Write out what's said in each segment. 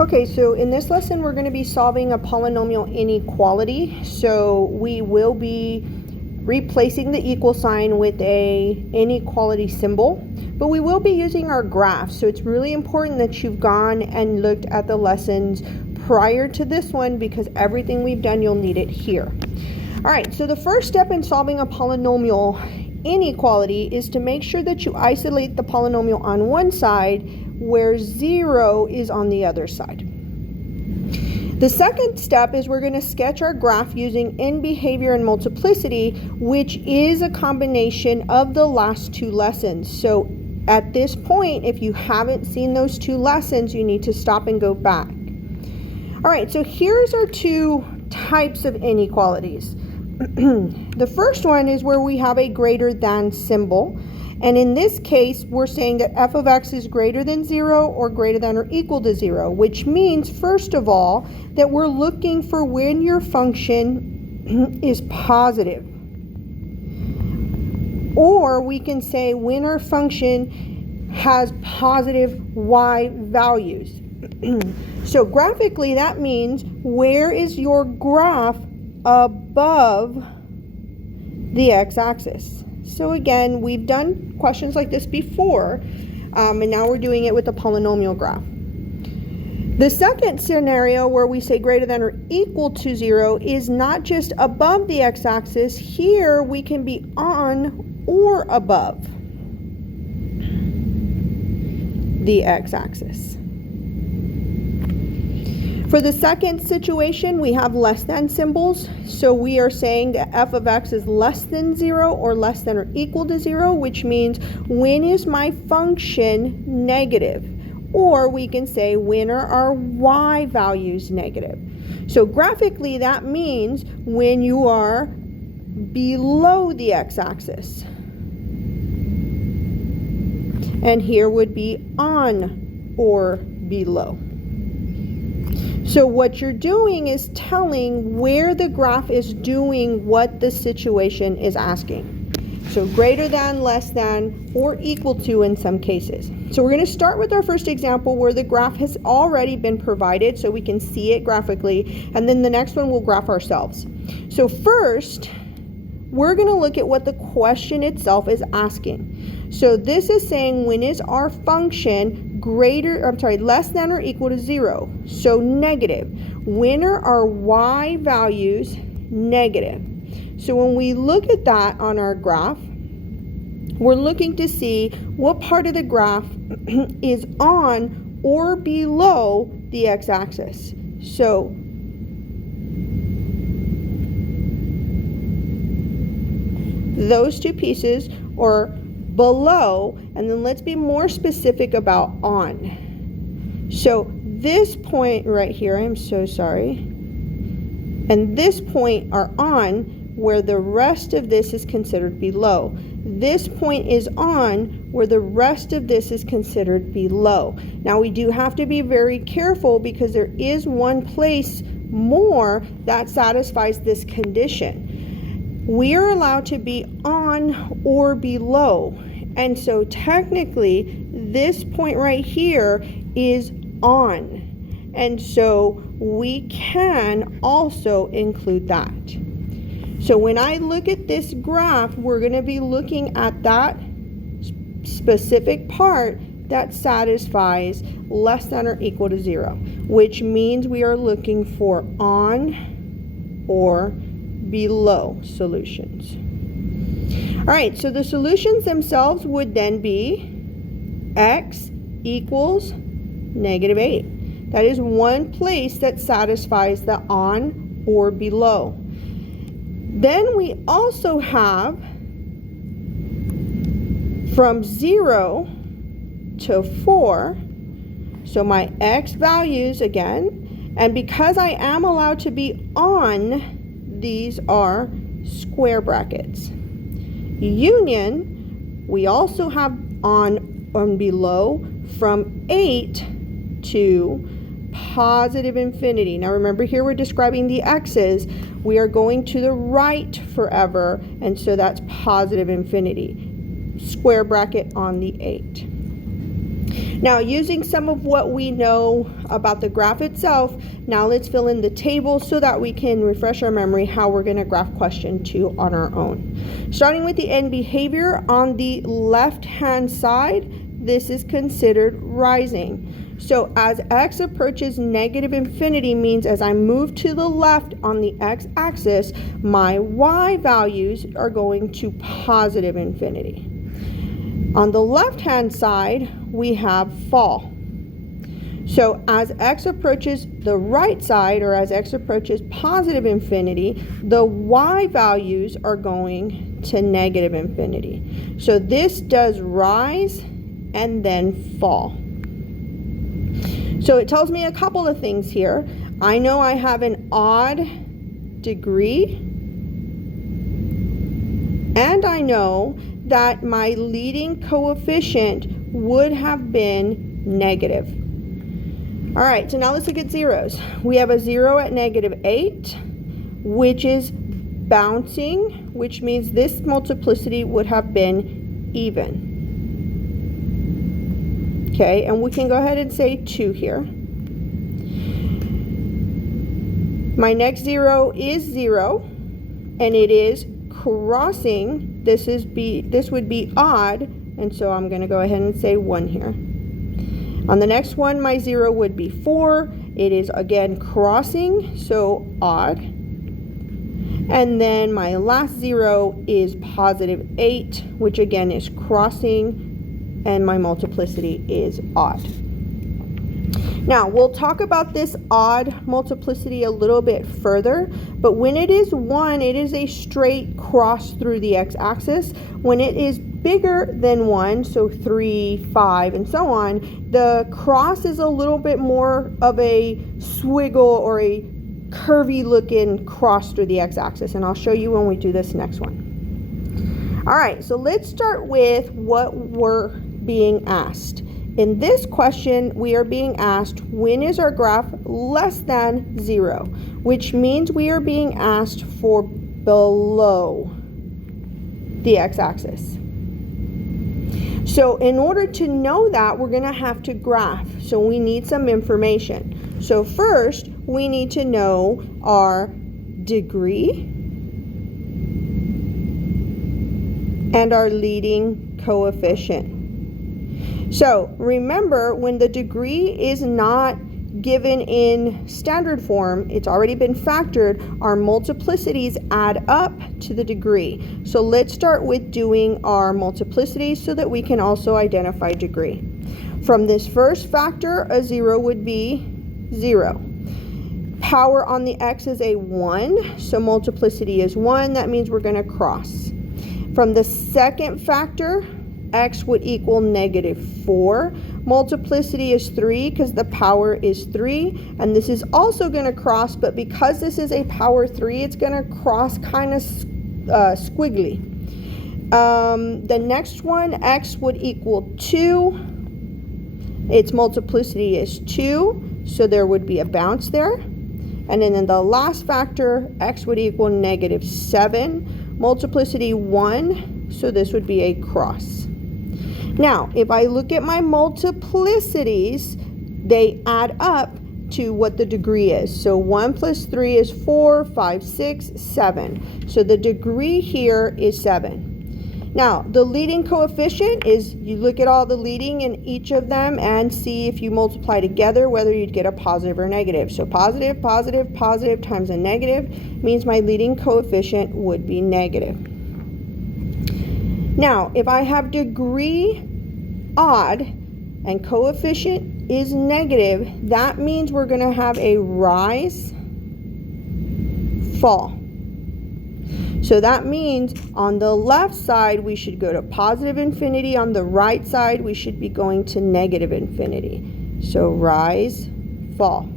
Okay, so in this lesson we're going to be solving a polynomial inequality. So we will be replacing the equal sign with a inequality symbol, but we will be using our graph. So it's really important that you've gone and looked at the lessons prior to this one, because everything we've done, you'll need it here. All right, so the first step in solving a polynomial inequality is to make sure that you isolate the polynomial on one side where 0 is on the other side. The second step is we're going to sketch our graph using in behavior and multiplicity, which is a combination of the last two lessons. So at this point, if you haven't seen those two lessons, you need to stop and go back. All right, so here's our two types of inequalities. The first one is where we have a greater than symbol. And in this case, we're saying that f of x is greater than 0 or greater than or equal to 0, which means, first of all, that we're looking for when your function is positive. Or we can say when our function has positive y values. So graphically, that means where is your graph above the x-axis? So again, we've done questions like this before, and now we're doing it with the polynomial graph. The second scenario where we say greater than or equal to 0 is not just above the x-axis. Here we can be on or above the x-axis. For the second situation, we have less than symbols. So we are saying that f of x is less than 0 or less than or equal to 0, which means when is my function negative? Or we can say when are our y values negative? So graphically, that means when you are below the x-axis. And here would be on or below. So what you're doing is telling where the graph is doing what the situation is asking. So greater than, less than, or equal to in some cases. So we're going to start with our first example where the graph has already been provided so we can see it graphically, and then the next one we'll graph ourselves. So first, we're going to look at what the question itself is asking. So this is saying when is our function less than or equal to 0. So negative. When are our y values negative? So when we look at that on our graph, we're looking to see what part of the graph is on or below the x-axis. So those two pieces are below, and then let's be more specific about on. So this point right here, I'm so sorry, and this point are on, where the rest of this is considered below. This point is on, where the rest of this is considered below. Now we do have to be very careful because there is one place more that satisfies this condition. We are allowed to be on or below. And so technically, this point right here is on. And so we can also include that. So when I look at this graph, we're going to be looking at that specific part that satisfies less than or equal to 0, which means we are looking for on or below solutions. All right, so the solutions themselves would then be x equals -8. That is one place that satisfies the on or below. Then we also have from 0 to 4, so my x values again, and because I am allowed to be on, these are square brackets. Union, we also have on and below from 8 to positive infinity. Now remember, here we're describing the x's. We are going to the right forever, and so that's positive infinity. Square bracket on the 8. Now, using some of what we know about the graph itself, now let's fill in the table so that we can refresh our memory how we're going to graph question 2 on our own. Starting with the end behavior, on the left-hand side, this is considered rising. So as x approaches negative infinity means as I move to the left on the x-axis, my y values are going to positive infinity. On the left-hand side, we have fall. So as x approaches the right side, or as x approaches positive infinity, the y values are going to negative infinity. So this does rise and then fall. So it tells me a couple of things here. I know I have an odd degree, and I know that my leading coefficient would have been negative. All right, so now let's look at zeros. We have a 0 at -8, which is bouncing, which means this multiplicity would have been even. Okay, and we can go ahead and say 2 here. My next 0 is 0, and it is crossing. This would be odd, and so I'm going to go ahead and say 1 here. On the next one, my 0 would be 4. It is again crossing, so odd. And then my last 0 is +8, which again is crossing, and my multiplicity is odd. Now, we'll talk about this odd multiplicity a little bit further, but when it is 1, it is a straight cross through the x-axis. When it is bigger than 1, so 3, 5, and so on, the cross is a little bit more of a swiggle or a curvy looking cross through the x-axis, and I'll show you when we do this next one. All right, so let's start with what we're being asked. In this question, we are being asked, when is our graph less than 0? Which means we are being asked for below the x-axis. So in order to know that, we're going to have to graph. So we need some information. So first, we need to know our degree and our leading coefficient. So remember, when the degree is not given in standard form, it's already been factored, our multiplicities add up to the degree. So let's start with doing our multiplicities so that we can also identify degree. From this first factor, a 0 would be 0. Power on the x is a 1, so multiplicity is 1. That means we're going to cross. From the second factor, x would equal -4. Multiplicity is 3 because the power is 3, and this is also going to cross, but because this is a power 3, it's going to cross kind of squiggly. The next one, x would equal 2. Its multiplicity is 2, so there would be a bounce there. And then in the last factor, x would equal -7. Multiplicity 1, so this would be a cross. Now, if I look at my multiplicities, they add up to what the degree is. So 1 plus 3 is 4, 5, 6, 7. So the degree here is 7. Now, the leading coefficient is, you look at all the leading in each of them and see if you multiply together whether you'd get a positive or negative. So positive, positive, positive times a negative means my leading coefficient would be negative. Now, if I have degree odd and coefficient is negative, that means we're going to have a rise, fall. So that means on the left side, we should go to positive infinity. On the right side, we should be going to negative infinity. So rise, fall.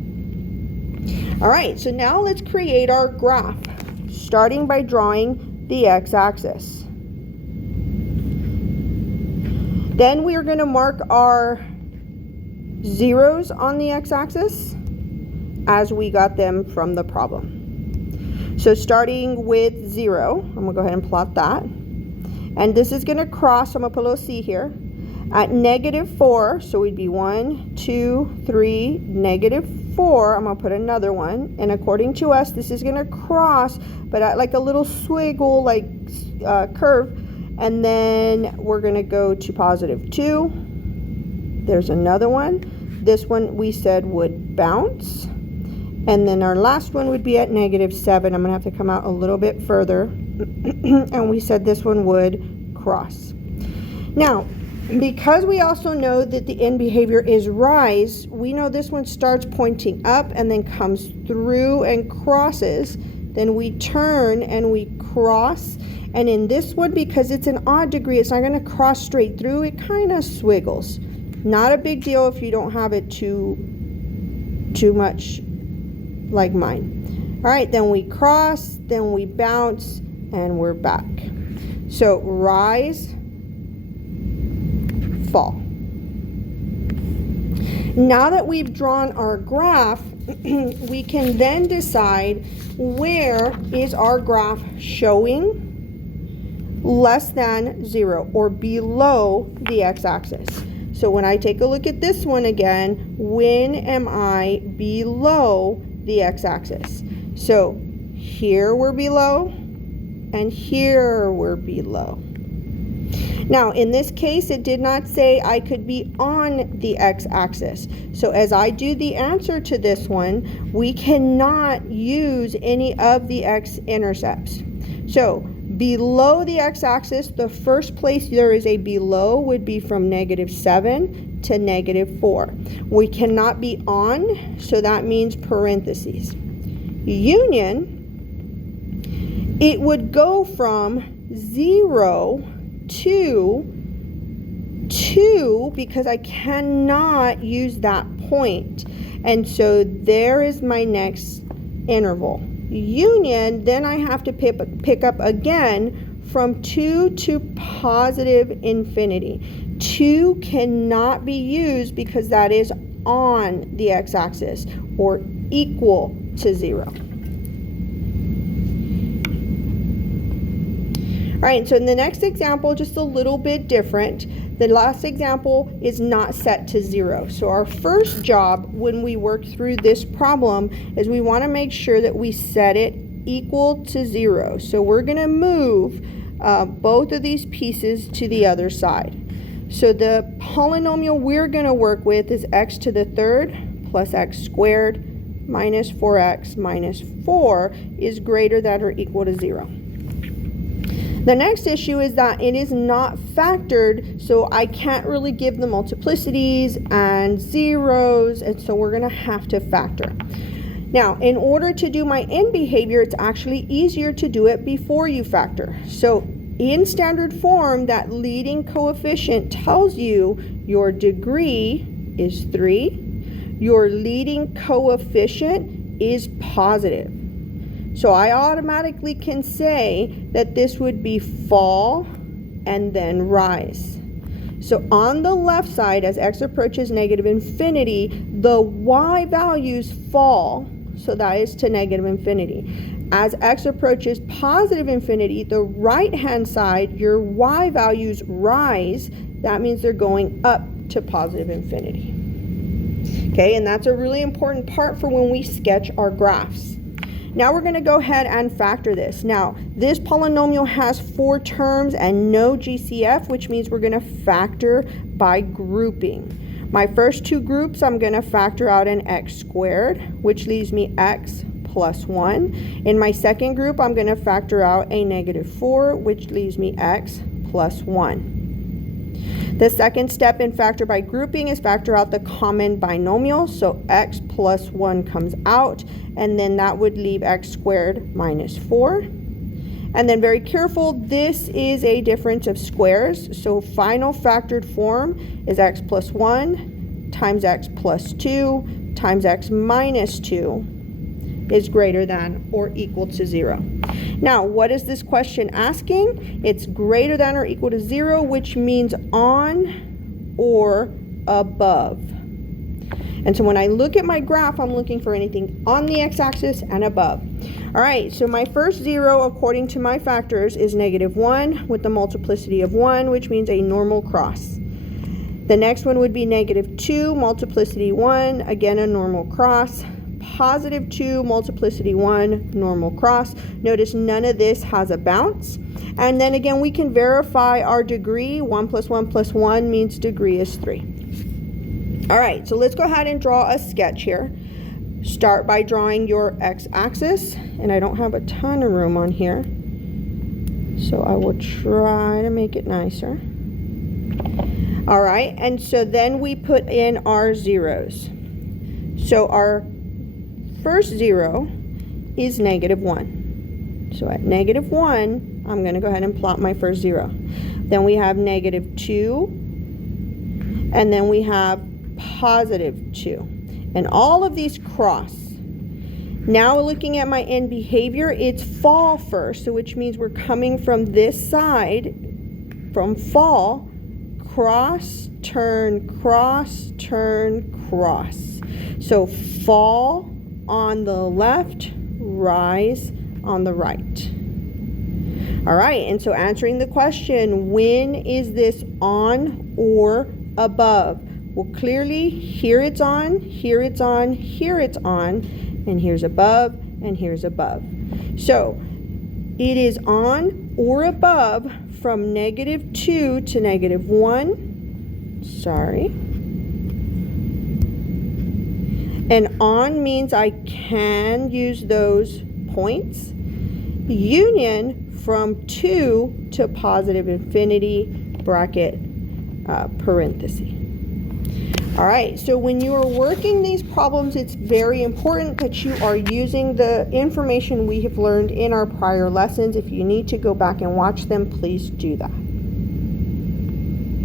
All right, so now let's create our graph, starting by drawing the x-axis. Then we are going to mark our zeros on the x-axis as we got them from the problem. So starting with 0, I'm going to go ahead and plot that. And this is going to cross, so I'm going to put a little C here. At -4, so we'd be 1, 2, 3, -4. I'm going to put another one. And according to us, this is going to cross, but at like a little swiggle, like curve. And then we're going to go to +2. There's another one. This one we said would bounce. And then our last one would be at -7. I'm going to have to come out a little bit further. And we said this one would cross. Now, because we also know that the end behavior is rise, we know this one starts pointing up and then comes through and crosses. Then we turn and we cross. And in this one, because it's an odd degree, it's not going to cross straight through. It kind of swiggles. Not a big deal if you don't have it too much like mine. All right, then we cross, then we bounce, and we're back. So rise, fall. Now that we've drawn our graph, we can then decide where is our graph showing less than 0 or below the x-axis. So when I take a look at this one again, when am I below the x-axis? So here we're below, and here we're below. Now, in this case, it did not say I could be on the x-axis. So as I do the answer to this one, we cannot use any of the x-intercepts. So below the x-axis, the first place there is a below would be from -7 to -4. We cannot be on, so that means parentheses. Union, it would go from 0 to 2 because I cannot use that point. And so there is my next interval. Union, then I have to pick up again from 2 to +infinity. 2 cannot be used because that is on the x-axis or equal to 0. All right, so in the next example, just a little bit different. The last example is not set to 0. So our first job when we work through this problem is we want to make sure that we set it equal to 0. So we're going to move both of these pieces to the other side. So the polynomial we're going to work with is x to the third plus x squared minus 4x minus 4 is greater than or equal to 0. The next issue is that it is not factored, so I can't really give the multiplicities and zeros, and so we're going to have to factor. Now, in order to do my end behavior, it's actually easier to do it before you factor. So in standard form, that leading coefficient tells you your degree is 3. Your leading coefficient is positive. So I automatically can say that this would be fall and then rise. So on the left side, as x approaches -infinity, the y values fall, so that is to -infinity. As x approaches +infinity, the right-hand side, your y values rise. That means they're going up to +infinity. Okay, and that's a really important part for when we sketch our graphs. Now we're going to go ahead and factor this. Now, this polynomial has 4 terms and no GCF, which means we're going to factor by grouping. My first 2 groups, I'm going to factor out an x squared, which leaves me x plus 1. In my second group, I'm going to factor out a -4, which leaves me x plus 1. The second step in factor by grouping is factor out the common binomial. So x plus 1 comes out, and then that would leave x squared minus 4. And then very careful, this is a difference of squares. So final factored form is x plus 1 times x plus 2 times x minus 2 is greater than or equal to 0. Now, what is this question asking? It's greater than or equal to 0, which means on or above. And so when I look at my graph, I'm looking for anything on the x-axis and above. All right, so my first 0, according to my factors, is -1 with the multiplicity of 1, which means a normal cross. The next one would be -2, multiplicity 1, again a normal cross. +2, multiplicity 1, normal cross. Notice none of this has a bounce. And then again, we can verify our degree. 1 + 1 + 1 means degree is 3. All right, so let's go ahead and draw a sketch here. Start by drawing your x-axis, and I don't have a ton of room on here, so I will try to make it nicer. All right, and so then we put in our zeros. So our first 0 is -1. So at -1, I'm going to go ahead and plot my first 0. Then we have -2, and then we have +2. And all of these cross. Now looking at my end behavior, it's fall first, so which means we're coming from this side, from fall, cross, turn, cross, turn, cross. So fall on the left, rise on the right. All right, and so answering the question, when is this on or above? Well, clearly, here it's on, here it's on, here it's on, and here's above, and here's above. So, it is on or above from -2 to -1. Sorry. And on means I can use those points. Union from 2 to positive infinity, bracket, parenthesis. All right, so when you are working these problems, it's very important that you are using the information we have learned in our prior lessons. If you need to go back and watch them, please do that.